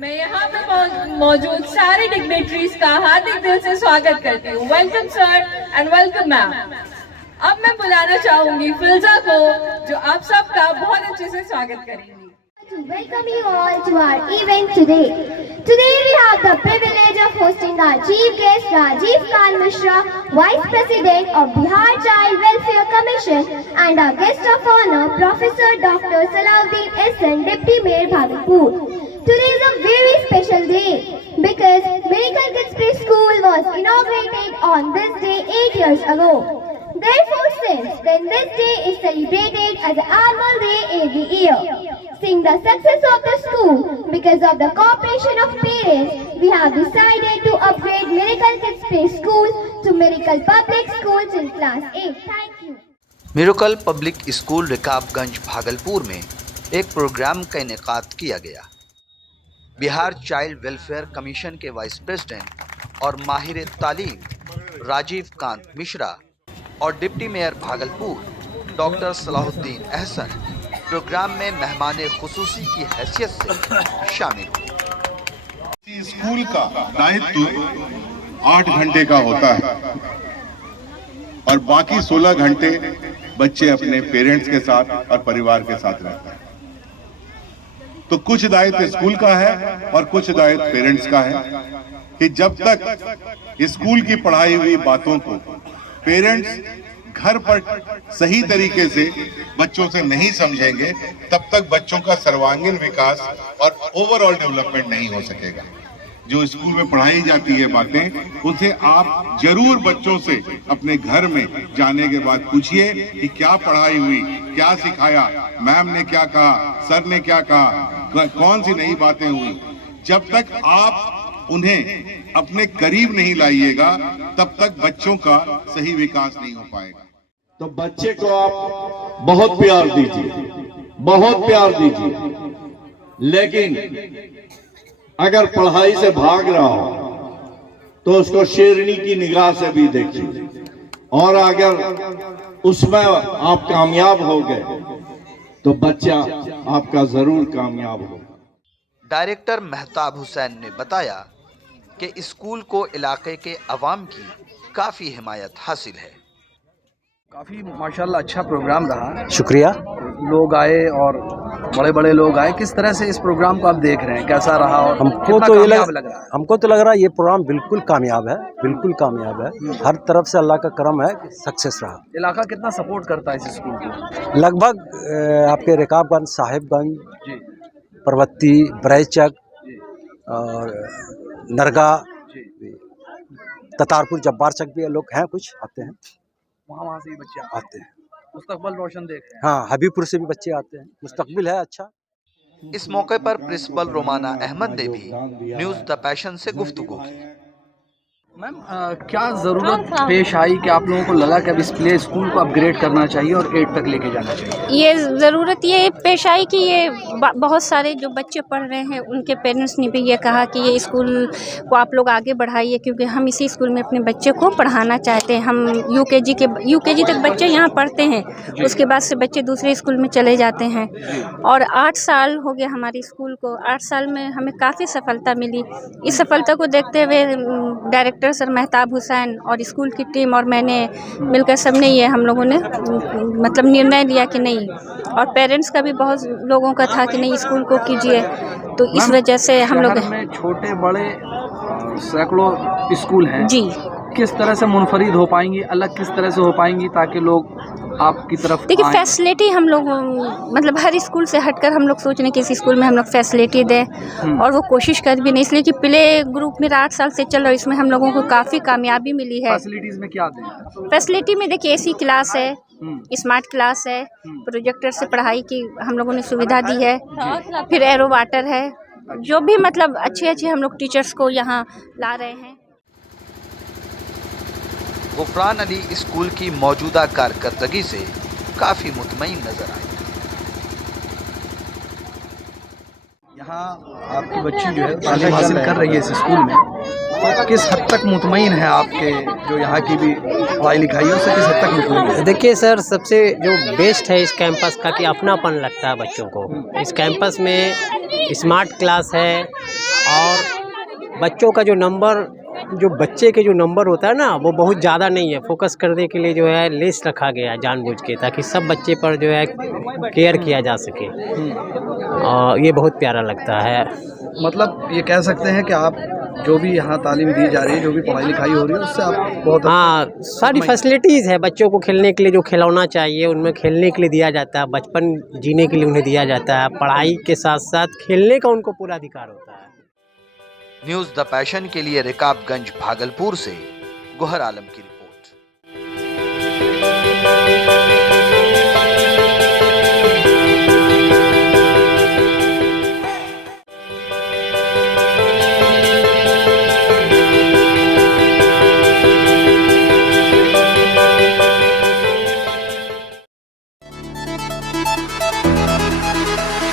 मैं यहाँ पे मौजूद सारे डिग्नेटरीज का हार्दिक दिल से स्वागत करती हूँ। Welcome sir and welcome ma'am. अब मैं बुलाना चाहूंगी फिल्जा को, जो आप सबका बहुत अच्छे से स्वागत करेंगी। Welcome you all to our event today. Today we have the privilege of hosting our chief guest Rajiv Khan Mishra, Vice President of Bihar Child Welfare Commission, and our guest of honor, Professor Dr. Salahuddin Ehsan, Deputy Mayor Bhagalpur. Today is a very special day because Miracle Kids Preschool was inaugurated on this day 8 years ago. Therefore, since then this day is celebrated as an annual day every year. Seeing the success of the school because of the cooperation of parents, we have decided to upgrade Miracle Kids Preschool to Miracle Public Schools in Class 8. Thank you. Miracle public school Rakabganj Bhagalpur में एक programme का इनेकाद किया गया। Bihar child welfare commission के vice president और माहिर तालीम राजीव कांत मिश्रा और deputy mayor Bhagalpur doctor Salahuddin Ehsan programme में मेहमाने खुसूसी की हैसियत से शामिल हुए। स्कूल का दायित्व 8 घंटे का होता है और बाकी 16 घंटे बच्चे अपने पेरेंट्स के साथ और परिवार के साथ रहते हैं। तो कुछ दायित्व स्कूल का है और कुछ दायित्व पेरेंट्स का है कि जब तक स्कूल की पढ़ाई हुई बातों को पेरेंट्स घर पर सही तरीके से बच्चों से नहीं समझेंगे, तब तक बच्चों का सर्वांगीण विकास और ओवरऑल डेवलपमेंट नहीं हो सकेगा। जो स्कूल में पढ़ाई जाती है बातें, उनसे आप जरूर बच्चों से अपने घर में जाने के बाद पूछिए कि क्या पढ़ाई हुई, क्या सिखाया, मैम ने क्या कहा, सर ने क्या कहा, कौन सी नई बातें हुई। जब तक आप उन्हें अपने करीब नहीं लाइएगा, तब तक बच्चों का सही विकास नहीं हो पाएगा। तो बच्चे को आप बहुत प्यार दीजिए, बहुत प्यार दीजिए, लेकिन अगर पढ़ाई से भाग रहा हो तो उसको शेरनी की निगाह से भी देखिए, और अगर उसमें आप कामयाब हो गए तो बच्चा आपका जरूर कामयाब होगा। डायरेक्टर मेहताब हुसैन ने बताया कि स्कूल को इलाके के अवाम की काफ़ी हिमायत हासिल है। काफ़ी माशाल्लाह अच्छा प्रोग्राम रहा। शुक्रिया। लोग आए और बड़े बड़े लोग आए। किस तरह से इस प्रोग्राम को आप देख रहे हैं, कैसा रहा और हमको तो ये लग रहा है ये प्रोग्राम बिल्कुल कामयाब है, बिल्कुल कामयाब है। हर तरफ से अल्लाह का करम है, सक्सेस रहा। इलाका कितना सपोर्ट करता है इस स्कूल को? लगभग आपके रकाबगंज, साहिबगंज, परवत्ती, बरैचक और नरगा, ततारपुर, जब्बार चक भी लोग हैं, कुछ आते हैं, वहाँ से ही बच्चे आते हैं। मुस्तकबिल रोशन देख रहे हैं। हाँ, हबीबपुर से भी बच्चे आते हैं, मुस्तकबिल है अच्छा। इस मौके पर प्रिंसिपल रोमाना अहमद ने भी न्यूज़ द पैशन से गुफ्तगू की। मैम, क्या ज़रूरत पेश आई कि आप लोगों को लगा कि अब इस प्ले स्कूल को अपग्रेड करना चाहिए और 8 तक लेके जाना चाहिए? ये ज़रूरत ये पेश आई कि ये बहुत सारे जो बच्चे पढ़ रहे हैं उनके पेरेंट्स ने भी ये कहा कि ये स्कूल को आप लोग आगे बढ़ाइए, क्योंकि हम इसी स्कूल में अपने बच्चे को पढ़ाना चाहते हैं। हम यूकेजी तक बच्चे यहाँ पढ़ते हैं, उसके बाद से बच्चे दूसरे स्कूल में चले जाते हैं। और 8 साल हो गए हमारे स्कूल को। 8 साल में हमें काफ़ी सफलता मिली। इस सफलता को देखते हुए डायरेक्टर सर मेहताब हुसैन और स्कूल की टीम और मैंने मिलकर सबने ये हम लोगों ने मतलब निर्णय लिया कि नहीं, और पेरेंट्स का भी बहुत लोगों का था कि नहीं स्कूल को कीजिए, तो इस वजह से हम लोग छोटे बड़े सैकड़ों स्कूल हैं जी, किस तरह से मुनफरिद हो पाएंगी, अलग किस तरह से हो पाएंगी ताकि लोग आपकी तरफ देखिए फैसिलिटी हम लोग मतलब हर स्कूल से हटकर हम लोग सोच रहे हैं कि इस स्कूल में हम लोग फैसिलिटी दें, और वो कोशिश कर भी नहीं, इसलिए कि प्ले ग्रुप मेरा 8 साल से चल रहा है, इसमें हम लोगों को काफ़ी कामयाबी मिली है। फैसिलिटीज़ में क्या दें? फैसिलिटी में देखिए AC क्लास है, स्मार्ट क्लास है, प्रोजेक्टर से पढ़ाई की हम लोगों ने सुविधा दी है, फिर एरो वाटर है, जो भी मतलब अच्छे हम लोग टीचर्स को यहाँ ला रहे हैं। गुफरान अली स्कूल की मौजूदा कारकर्दगी से काफ़ी मुतमईन नजर आए। यहाँ आपकी बच्ची जो है तालीम हासिल कर रही है इस स्कूल में, तो किस हद तक मुतमईन है आपके जो यहाँ की भी पढ़ाई लिखाई है उससे किस हद तक मुतमईन है? देखिए सर, सबसे जो बेस्ट है इस कैंपस का कि अपनापन लगता है बच्चों को। इस कैंपस में स्मार्ट क्लास है, और बच्चों का जो नंबर, जो बच्चे के जो नंबर होता है ना, वो बहुत ज़्यादा नहीं है। फोकस करने के लिए जो है लेस रखा गया है जानबूझ के, ताकि सब बच्चे पर जो है केयर किया जा सके। और ये बहुत प्यारा लगता है। मतलब ये कह सकते हैं कि आप जो भी यहाँ तालीम दी जा रही है, जो भी पढ़ाई लिखाई हो रही है, उससे आप बहुत हाँ, सारी फैसिलिटीज़ है। बच्चों को खेलने के लिए जो खिलौना चाहिए उनमें खेलने के लिए दिया जाता है, बचपन जीने के लिए उन्हें दिया जाता है, पढ़ाई के साथ साथ खेलने का उनको पूरा अधिकार होता है। न्यूज़ द पैशन के लिए रिकाबगंज भागलपुर से गोहर आलम की